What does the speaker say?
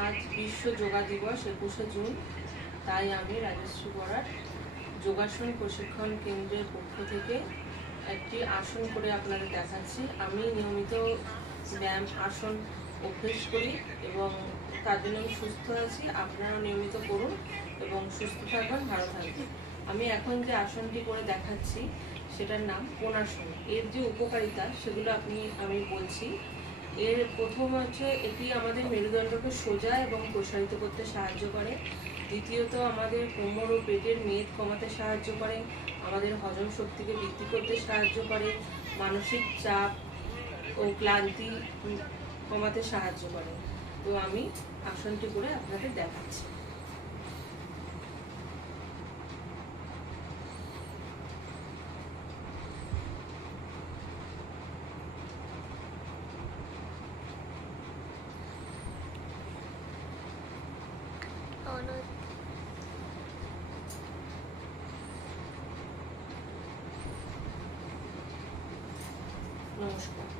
আজ বিশ্ব যোগা দিবস 21শে জুন। তাই আমি রাজশ্রী বরার যোগাসন প্রশিক্ষণ কেন্দ্রের পক্ষ থেকে একটি আসন করে আপনাদের দেখাচ্ছি। আমি নিয়মিত ব্যায়াম আসন অভ্যেস করি এবং তার জন্য আমি সুস্থ আছি। আপনারাও নিয়মিত করুন এবং সুস্থ থাকবেন, ভালো থাকবেন। আমি এখন যে আসনটি করে দেখাচ্ছি সেটার নাম কোণাসন। এর যে উপকারিতা সেগুলো আমি বলছি। এর প্রথম হচ্ছে এটি আমাদের মেরুদণ্ডকে সোজা এবং প্রসারিত করতে সাহায্য করে। দ্বিতীয়ত আমাদের কোমর ও পেটের মেদ কমাতে সাহায্য করে, আমাদের হজম শক্তিকে বৃদ্ধি করতে সাহায্য করে, মানসিক চাপ ও ক্লান্তি কমাতে সাহায্য করে। তো আমি আসনটি করে আপনাদের দেখাচ্ছি। নমস্কার।